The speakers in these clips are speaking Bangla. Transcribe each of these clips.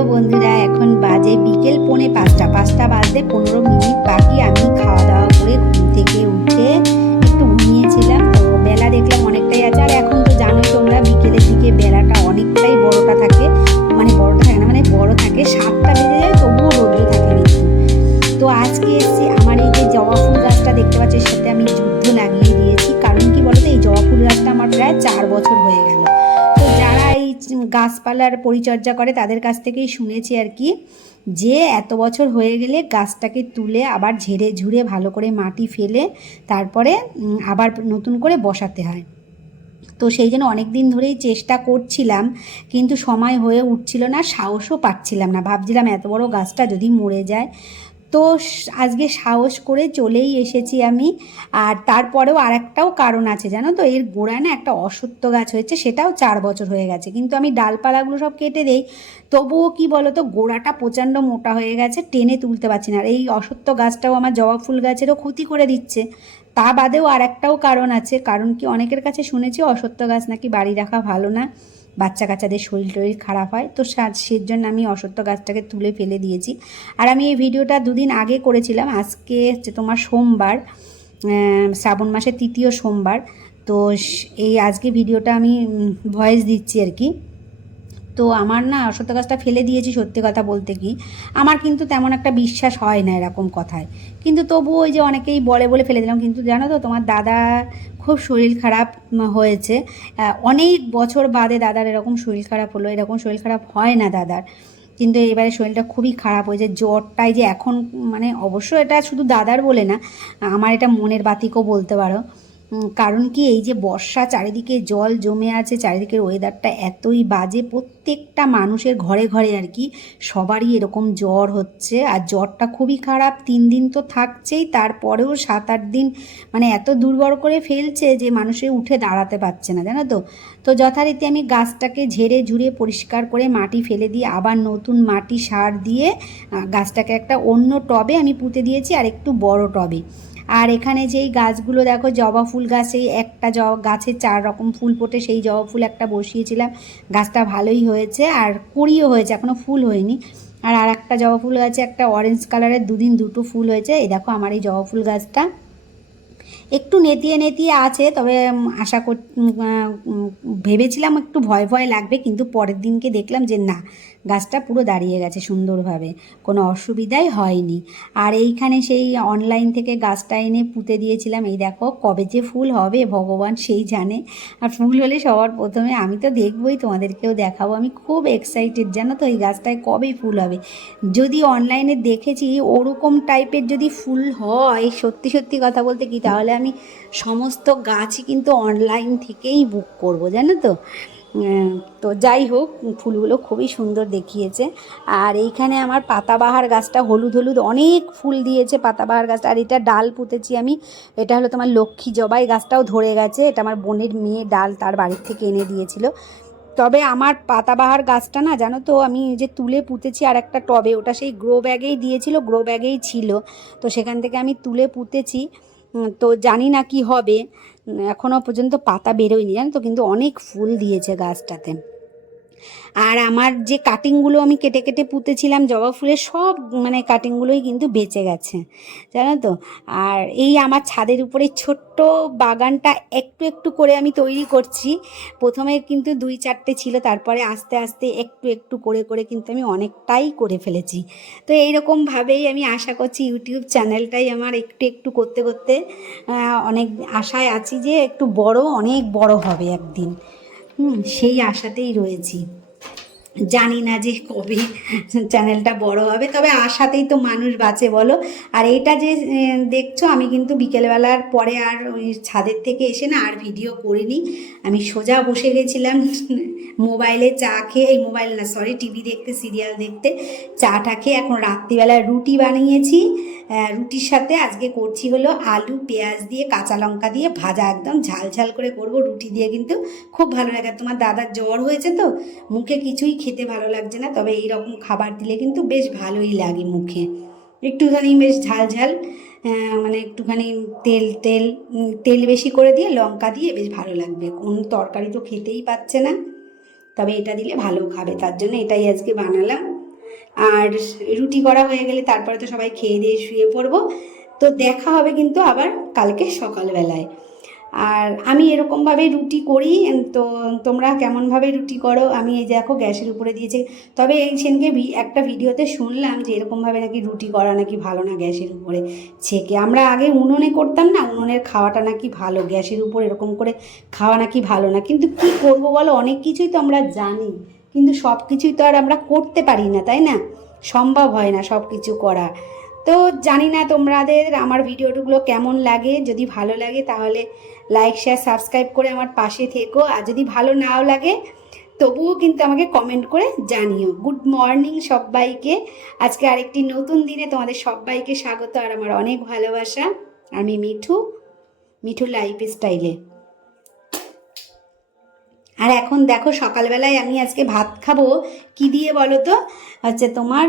হ্যালো বন্ধুরা, এখন বাজে বিকেল 4:45 বাজতে 15 মিনিট বাকি। আমি খাওয়া দাওয়া করে ঘুম থেকে উঠে একটু ঘুমিয়েছিলাম, তো বেলা দেখলাম অনেকটাই আছে। আর এখন তো জানোই তোমরা, বিকেলের দিকে বেলাটা অনেকটাই বড়টা থাকে, মানে বড়টা থাকে না, মানে বড় থাকে। 7টা বেজে যায় তবুও রৌদ্র থাকে কিন্তু। তো আজকে এসেছি আমার এই যে জবা ফুল গাছটা দেখতে পাচ্ছি, এর সাথে আমি যুদ্ধ লাগিয়ে দিয়েছি। কারণ কি বলতো, এই জবা ফুল গাছটা আমার প্রায় 4 বছর হয়ে গেল। তো যারা এই গাছপালার পরিচর্যা করে তাদের কাছ থেকেই শুনেছি আর কি, যে এত বছর হয়ে গেলে গাছটাকে তুলে আবার ঝেড়ে ঝুড়ে ভালো করে মাটি ফেলে তারপরে আবার নতুন করে বসাতে হয়। তো সেই জন্য অনেক দিন ধরেই চেষ্টা করছিলাম, কিন্তু সময় হয়ে উঠছিল না, সাহসও পাচ্ছিলাম না। ভাবছিলাম এত বড় গাছটা যদি মরে যায়। তো আজকে সাহস করে চলেই এসেছি আমি। আর তারপরেও আর একটাও কারণ আছে জানো তো, এর গোড়ায় না একটা অশ্বত্থ গাছ হয়েছে, সেটাও 4 বছর হয়ে গেছে, কিন্তু আমি ডালপালাগুলো সব কেটে দেই। তবুও কি বলো তো, গোড়াটা প্রচণ্ড মোটা হয়ে গেছে, টেনে তুলতে পারছি না। আর এই অশ্বত্থ গাছটাও আমার জবা ফুল গাছেরও ক্ষতি করে দিচ্ছে। তা বাদেও আর একটাও কারণ আছে। কারণ কি, অনেকের কাছে শুনেছি অশ্বত্থ গাছ নাকি বাড়ি রাখা ভালো না, বাচ্চা কাচ্চাদের শরীর টরীর খারাপ হয়। তো সেই জন্য আমি অশ্বত্থ গাছটাকে তুলে ফেলে দিয়েছি। আর আমি এই ভিডিওটা 2 দিন আগে করেছিলাম। আজকে হচ্ছে তোমার সোমবার, শ্রাবণ মাসের 3য় সোমবার। তো এই আজকে ভিডিওটা আমি ভয়েস দিচ্ছি আর কি। তো আমার না অশ্বত্থ গাছটা ফেলে দিয়েছি, সত্যি কথা বলতে কি আমার কিন্তু তেমন একটা বিশ্বাস হয় না এরকম কথায়, কিন্তু তবুও ওই যে অনেকেই বলে বলে ফেলে দিলাম। কিন্তু জানো তো, তোমার দাদা খুব শরীর খারাপ হয়েছে, অনেক বছর বাদে দাদার এরকম শরীর খারাপ হলো। এরকম শরীর খারাপ হয় না দাদার, কিন্তু এবারে শরীরটা খুবই খারাপ হয়েছে। জ্বরটাই যে এখন, মানে অবশ্য এটা শুধু দাদার বলে না, আমার এটা মনের বাতিকও বলতে পারো। কারণ কি, এই যে বর্ষা, চারিদিকে জল জমে আছে, চারিদিকের ওয়েদারটা এতই বাজে, প্রত্যেকটা মানুষের ঘরে ঘরে আর কি সবারই এরকম জ্বর হচ্ছে। আর জ্বরটা খুবই খারাপ, 3 দিন তো থাকছেই, তারপরেও 7-8 দিন মানে এত দুর্বল করে ফেলছে যে মানুষে উঠে দাঁড়াতে পারছে না, জানো তো। তো যথারীতি আমি গাছটাকে ঝেড়ে ঝুড়ে পরিষ্কার করে মাটি ফেলে দিয়ে আবার নতুন মাটি সার দিয়ে গাছটাকে একটা অন্য টবে আমি পুঁতে দিয়েছি, আর একটু বড় টবে। আর এখানে যেই গাছগুলো দেখো, জবা ফুল গাছ, এই একটা গাছে 4 রকম ফুল ফোটে, সেই জবা ফুল একটা বসিয়েছিলাম, গাছটা ভালোই হয়েছে, আর কুঁড়িও হয়েছে, এখনও ফুল হয়নি। আর একটা জবা ফুল গাছে একটা অরেঞ্জ কালারের 2 দিন 2টো ফুল হয়েছে। এই দেখো আমার এই জবা ফুল গাছটা একটু নেতিয়ে নেতিয়ে আছে, তবে আশা কর ভেবেছিলাম একটু ভয় ভয় লাগবে, কিন্তু পরের দিনকে দেখলাম যে না, গাছটা পুরো দাঁড়িয়ে গেছে সুন্দরভাবে, কোনো অসুবিধাই হয়নি। আর এইখানে সেই অনলাইন থেকে গাছটা এনে পুঁতে দিয়েছিলাম। এই দেখো কবে যে ফুল হবে ভগবান সেই জানে। আর ফুল হলে সবার প্রথমে আমি তো দেখবই, তোমাদেরকেও দেখাবো। আমি খুব এক্সাইটেড জানো তো, এই গাছটায় কবে ফুল হবে। যদি অনলাইনে দেখেছি ওরকম টাইপের যদি ফুল হয়, সত্যি সত্যি কথা বলতে কি, তাহলে আমি সমস্ত গাছই কিন্তু অনলাইন থেকেই বুক করব, জানো তো। তো যাই হোক, ফুলগুলো খুবই সুন্দর দেখিয়েছে। আর এইখানে আমার পাতাবাহার গাছটা হলুদ হলুদ অনেক ফুল দিয়েছে, পাতাবাহার গাছটা। আর এটা ডাল পুঁতেছি আমি, এটা হলো তোমার লক্ষ্মী জবা। এই গাছটাও ধরে গেছে, এটা আমার বোনের মেয়ে ডাল তার বাড়ির থেকে এনে দিয়েছিল। তবে আমার পাতাবাহার গাছটা না, জানো তো, আমি যে তুলে পুঁতেছি আর একটা টবে, ওটা সেই গ্রো ব্যাগেই দিয়েছিল, গ্রো ব্যাগেই ছিল। তো সেখান থেকে আমি তুলে পুঁতেছি। তো জানি না কি হবে, এখনও পর্যন্ত পাতা বেরোয়নি জানো তো, কিন্তু অনেক ফুল দিয়েছে গাছটাতে। আর আমার যে কাটিংগুলো আমি কেটে কেটে পুঁতেছিলাম জবা ফুলের, সব মানে কাটিংগুলোই কিন্তু বেঁচে গেছে, জানো তো। আর এই আমার ছাদের উপরে ছোট্ট বাগানটা একটু একটু করে আমি তৈরি করছি। প্রথমে কিন্তু 2-4টে ছিল, তারপরে আস্তে আস্তে একটু একটু করে করে কিন্তু আমি অনেকটাই করে ফেলেছি। তো এইরকমভাবেই আমি আশা করছি ইউটিউব চ্যানেলটাই আমার একটু একটু করতে করতে অনেক আশায় আছি যে একটু অনেক বড় হবে একদিন। সেই আশাতেই রয়েছি। জানি না যে কবে চ্যানেলটা বড় হবে, তবে আশাতেই তো মানুষ বাঁচে বলো। আর এটা যে দেখছো, আমি কিন্তু বিকেলবেলার পরে আর ওই ছাদের থেকে এসে না আর ভিডিও করিনি। আমি সোজা বসে গেছিলাম মোবাইলে চা খেয়ে, এই মোবাইল না সরি, টিভি দেখতে, সিরিয়াল দেখতে। চাটা খেয়ে এখন রাত্রিবেলায় রুটি বানিয়েছি। রুটির সাথে আজকে করছি হলো আলু পেঁয়াজ দিয়ে কাঁচা লঙ্কা দিয়ে ভাজা, একদম ঝাল ঝাল করে করব রুটি দিয়ে, কিন্তু খুব ভালো লাগে। তোমার দাদার জ্বর হয়েছে তো, মুখে কিছুই খেতে ভালো লাগছে না, তবে এই রকম খাবার দিলে কিন্তু বেশ ভালোই লাগে মুখে, একটুখানি বেশ ঝাল ঝাল, মানে একটুখানি তেল তেল তেল বেশি করে দিয়ে লঙ্কা দিয়ে বেশ ভালো লাগবে। কোন তরকারি তো খেতেই পাচ্ছে না, তবে এটা দিলে ভালো খাবে, তার জন্য এটাই আজকে বানালাম। আর রুটি করা হয়ে গেলে তারপরে তো সবাই খেয়ে দিয়ে শুয়ে পড়বো। তো দেখা হবে কিন্তু আবার কালকে সকালবেলায়। আর আমি এরকমভাবে রুটি করি। তো তোমরা কেমনভাবে রুটি করো? আমি এই দেখো গ্যাসের উপরে দিয়েছি। তবে এই সেদিনকে একটা ভিডিওতে শুনলাম যে এরকমভাবে নাকি রুটি করা নাকি ভালো না, গ্যাসের উপরে ছেঁকে। আমরা আগে উনুনে করতাম না, উনুনের খাওয়াটা নাকি ভালো, গ্যাসের উপর এরকম করে খাওয়া নাকি ভালো না। কিন্তু কি করব বলো, অনেক কিছুই তো আমরা জানি, কিন্তু সব কিছুই তো আর আমরা করতে পারি না, তাই না? সম্ভব হয় না সব কিছু করা। তো জানি না তোমাদের আমার ভিডিওগুলো কেমন লাগে। যদি ভালো লাগে তাহলে লাইক শেয়ার সাবস্ক্রাইব করে আমার পাশে থেকো, আর যদি ভালো নাও লাগে তবুও কিন্তু আমাকে কমেন্ট করে জানিও। গুড মর্নিং সবাইকে। আজকে আরেকটি নতুন দিনে তোমাদের সবাইকে স্বাগত আর আমার অনেক ভালোবাসা। আমি মিঠু লাইফ স্টাইলে। আর এখন দেখো সকালবেলায় আমি আজকে ভাত খাবো কি দিয়ে বলো তো, হচ্ছে তোমার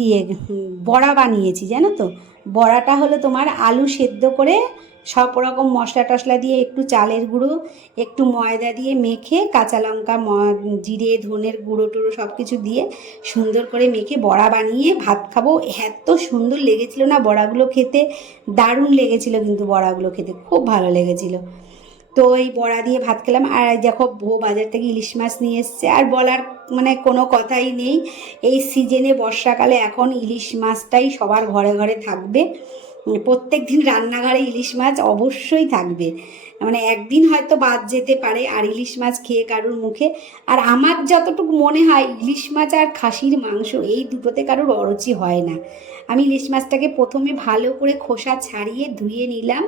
দিয়ে বড়া বানিয়েছি, জানো তো। বড়াটা হলো তোমার আলু সেদ্ধ করে সব রকম মশলা টশলা দিয়ে, একটু চালের গুঁড়ো, একটু ময়দা দিয়ে মেখে, কাঁচা লঙ্কা, জিরে, ধনের গুঁড়ো টুড়ো সব কিছু দিয়ে সুন্দর করে মেখে বড়া বানিয়ে ভাত খাবো। এত সুন্দর লেগেছিল না বড়াগুলো খেতে, দারুণ লেগেছিল কিন্তু বড়াগুলো খেতে খুব ভালো লেগেছিল। তো এই বড়া দিয়ে ভাত খেলাম। আর দেখো বউ বাজার থেকে ইলিশ মাছ নিয়ে এসছে, আর বলার মানে কোনো কথাই নেই। এই সিজনে বর্ষাকালে এখন ইলিশ মাছটাই সবার ঘরে ঘরে থাকবে। প্রত্যেক দিন রান্নাঘরে ইলিশ মাছ অবশ্যই থাকবে, মানে একদিন হয়তো বাদ যেতে পারে আর ইলিশ মাছ খেয়ে কারুর মুখে। আর আমার যতটুকু মনে হয় ইলিশ মাছ আর খাসির মাংস এই দুটোতে কারুর অরুচি হয় না। আমি ইলিশ মাছটাকে প্রথমে ভালো করে খোসা ছাড়িয়ে ধুয়ে নিলাম,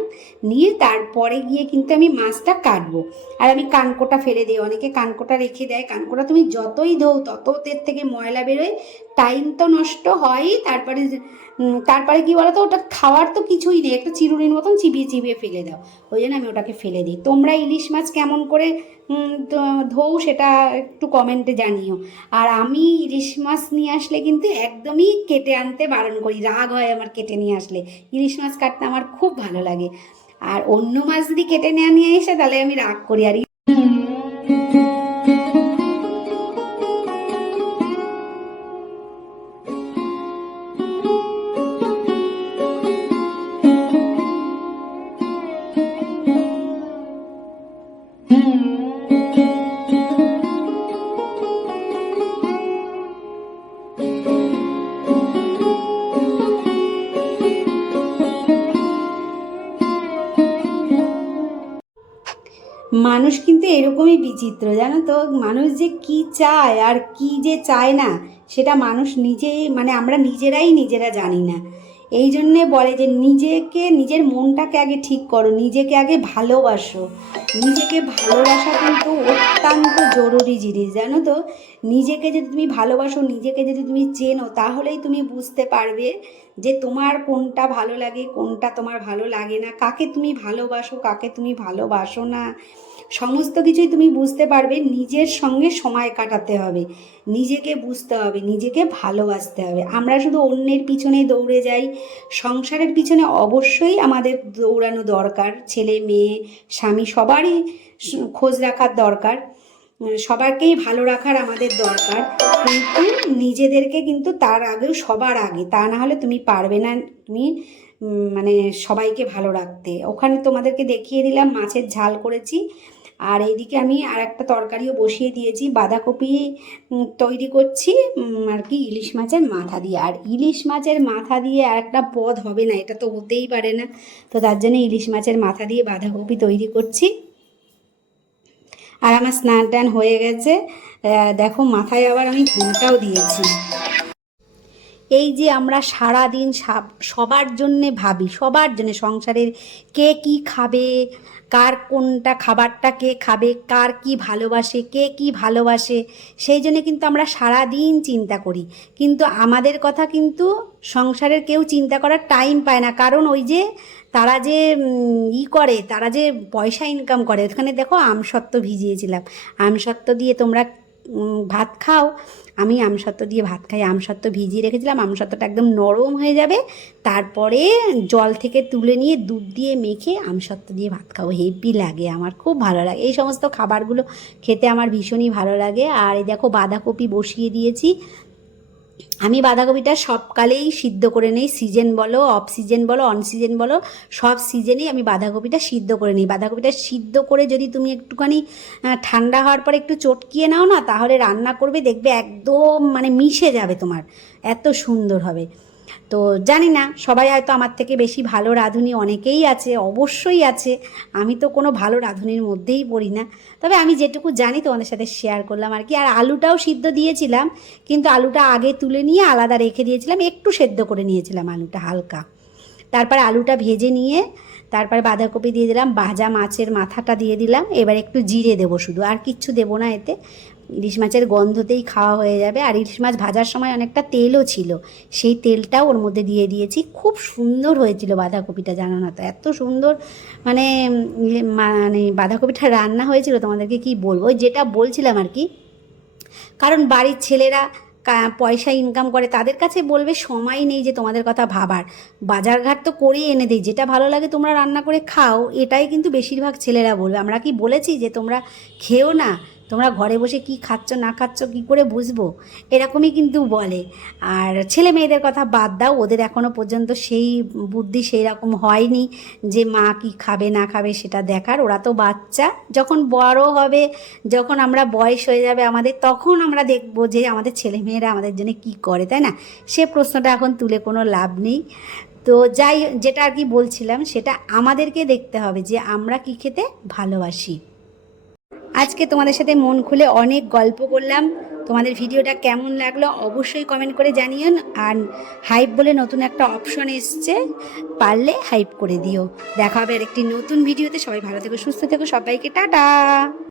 নিয়ে তারপরে গিয়ে কিন্তু আমি মাছটা কাটবো। আর আমি কানকোটা ফেলে দিই, অনেকে কানকোটা রেখে দেয়। কানকোটা তুমি যতই ধোও তত এর থেকে ময়লা বেরোয়, টাইম তো নষ্ট হয়ই। তারপরে কি বলো তো, ওটা খাওয়ার তো কিছুই নেই, একটা চিরুনির মতন চিবিয়ে চিবিয়ে ফেলে দাও। ওই জন্য আমি ওটাকে ফেলে দিই। তোমরা ইলিশ মাছ কেমন করে ধোও সেটা একটু কমেন্টে জানিও। আর আমি ইলিশ মাছ নিয়ে আসলে কিন্তু একদমই কেটে আনতে বারণ করি, রাগ হয় আমার কেটে নিয়ে আসলে। ইলিশ মাছ কাটতে আমার খুব ভালো লাগে। আর অন্য মাছ যদি কেটে নিয়ে এসে তাহলে আমি রাগ করি। আর মানুষ কিন্তু এরকমই বিচিত্র, জানো তো। মানুষ যে কি চায় আর কি যে চায় না সেটা মানুষ নিজেই, মানে আমরা নিজেরা জানি না। এই জন্যে বলে যে নিজের মনটাকে আগে ঠিক করো, নিজেকে আগে ভালোবাসো। নিজেকে ভালোবাসা কিন্তু অত্যন্ত জরুরি জিনিস, জানো তো। নিজেকে যদি তুমি ভালোবাসো, নিজেকে যদি তুমি চেনো, তাহলেই তুমি বুঝতে পারবে যে তোমার কোনটা ভালো লাগে, কোনটা তোমার ভালো লাগে না, কাকে তুমি ভালোবাসো, কাকে তুমি ভালোবাসো না। সমস্ত কিছুই তুমি বুঝতে পারবে। নিজের সঙ্গে সময় কাটাতে হবে, নিজেকে বুঝতে হবে, নিজেকে ভালোবাসতে হবে। আমরা শুধু অন্যের পিছনে দৌড়ে যাই। সংসারের পিছনে অবশ্যই আমাদের দৌড়ানো দরকার, ছেলে মেয়ে স্বামী সবারই খোঁজ রাখার দরকার, সবারকেই ভালো রাখার আমাদের দরকার। কিন্তু নিজেদেরকে কিন্তু তার আগেও সবার আগে, তা না হলে তুমি পারবে না তুমি মানে সবাইকে ভালো রাখতে। ওখানে তোমাদেরকে দেখিয়ে দিলাম মাছের ঝাল করেছি। আর এইদিকে আমি আর একটা তরকারিও বসিয়ে দিয়েছি, বাঁধাকপি তৈরি করছি আর কি ইলিশ মাছের মাথা দিয়ে। আর ইলিশ মাছের মাথা দিয়ে আর একটা পদ হবে না, এটা তো হতেই পারে না। তো তার জন্য ইলিশ মাছের মাথা দিয়ে বাঁধাকপি তৈরি করছি। আর আমার স্নান টান হয়ে গেছে, দেখো মাথায় আবার আমি ঘুমটাও দিয়েছি। এই যে আমরা সারাদিন সবার জন্যে ভাবি, সবার জন্যে, সংসারের কে কি খাবে, কার কোনটা খাবারটা কে খাবে, কার কি ভালোবাসে, কে কি ভালোবাসে, সেই জন্যে কিন্তু আমরা সারাদিন চিন্তা করি। কিন্তু আমাদের কথা কিন্তু সংসারের কেউ চিন্তা করার টাইম পায় না। কারণ ওই যে তারা যে করে, তারা যে পয়সা ইনকাম করে। ওখানে দেখো আমসত্ত্ব ভিজিয়েছিলাম, আমসত্ত্ব দিয়ে তোমরা ভাত খাও, আমি আমসত্ত্ব দিয়ে ভাত খাই। আমসত্ত্ব ভিজিয়ে রেখেছিলাম, আমসত্ত্বটা একদম নরম হয়ে যাবে, তারপরে জল থেকে তুলে নিয়ে দুধ দিয়ে মেখে আমসত্ত্ব দিয়ে ভাত খাবো। হেভি লাগে, আমার খুব ভালো লাগে এই সমস্ত খাবারগুলো খেতে, আমার ভীষণই ভালো লাগে। আর এই দেখো বাঁধাকপি বসিয়ে দিয়েছি, আমি বাঁধাকপিটা সবকালেই সিদ্ধ করে নিই, সিজন বলো, অফ সিজন বলো, অন সিজন বলো, সব সিজনেই আমি বাঁধাকপিটা সিদ্ধ করে নিই। বাঁধাকপিটা সিদ্ধ করে যদি তুমি একটুখানি ঠান্ডা হওয়ার পরে একটু চটকিয়ে নাও না, তাহলে রান্না করবে দেখবে একদম মানে মিশে যাবে তোমার, এত সুন্দর হবে। তো জানি না, সবাই হয়তো আমার থেকে বেশি ভালো রাঁধুনি অনেকেই আছে, অবশ্যই আছে। আমি তো কোনো ভালো রাঁধুনির মধ্যেই পড়ি না, তবে আমি যেটুকু জানি তোমাদের সাথে শেয়ার করলাম আর কি। আর আলুটাও সিদ্ধ দিয়েছিলাম, কিন্তু আলুটা আগে তুলে নিয়ে আলাদা রেখে দিয়েছিলাম, একটু সেদ্ধ করে নিয়েছিলাম আলুটা হালকা। তারপর আলুটা ভেজে নিয়ে তারপর বাঁধাকপি দিয়ে দিলাম, ভাজা মাছের মাথাটা দিয়ে দিলাম, এবার একটু জিরে দেবো শুধু, আর কিচ্ছু দেবো না এতে। ইলিশ মাছের গন্ধতেই খাওয়া হয়ে যাবে। আর ইলিশ মাছ ভাজার সময় অনেকটা তেলও ছিল, সেই তেলটাও ওর মধ্যে দিয়ে দিয়েছি। খুব সুন্দর হয়েছিল বাঁধাকপিটা, জানো না তো, এত সুন্দর মানে মানে বাঁধাকপিটা রান্না হয়েছিল, তোমাদেরকে কি বলবো। ওই যেটা বলছিলাম আর কি, কারণ বাড়ির ছেলেরা পয়সা ইনকাম করে, তাদের কাছে বলবে সময় নেই যে তোমাদের কথা ভাবার, বাজারঘাট তো করেই এনে দেয়, যেটা ভালো লাগে তোমরা রান্না করে খাও, এটাই কিন্তু বেশিরভাগ ছেলেরা বলবে। আমরা কি বলেছি যে তোমরা খেও না, তোমরা ঘরে বসে কি খাচ্ছ না খাচ্ছ কী করে বুঝবো, এরকমই কিন্তু বলে। আর ছেলে মেয়েদের কথা বাদ দাও, ওদের এখনও পর্যন্ত সেই বুদ্ধি সেই রকম হয়নি যে মা কি খাবে না খাবে সেটা দেখার। ওরা তো বাচ্চা, যখন বড় হবে, যখন আমরা বয়স হয়ে যাবে আমাদের, তখন আমরা দেখবো যে আমাদের ছেলেমেয়েরা আমাদের জন্য কী করে, তাই না? সে প্রশ্নটা এখন তুলে কোনো লাভ নেই। তো যাই, যেটা আর কি বলছিলাম, সেটা আমাদেরকে দেখতে হবে যে আমরা কী খেতে ভালোবাসি। আজকে তোমাদের সাথে মন খুলে অনেক গল্প করলাম। তোমাদের ভিডিওটা কেমন লাগলো অবশ্যই কমেন্ট করে জানিও। আর হাইপ বলে নতুন একটা অপশন এসছে, পারলে হাইপ করে দিও। দেখা হবে আর একটি নতুন ভিডিওতে। সবাই ভালো থেকো, সুস্থ থেকো, সবাইকে টাটা।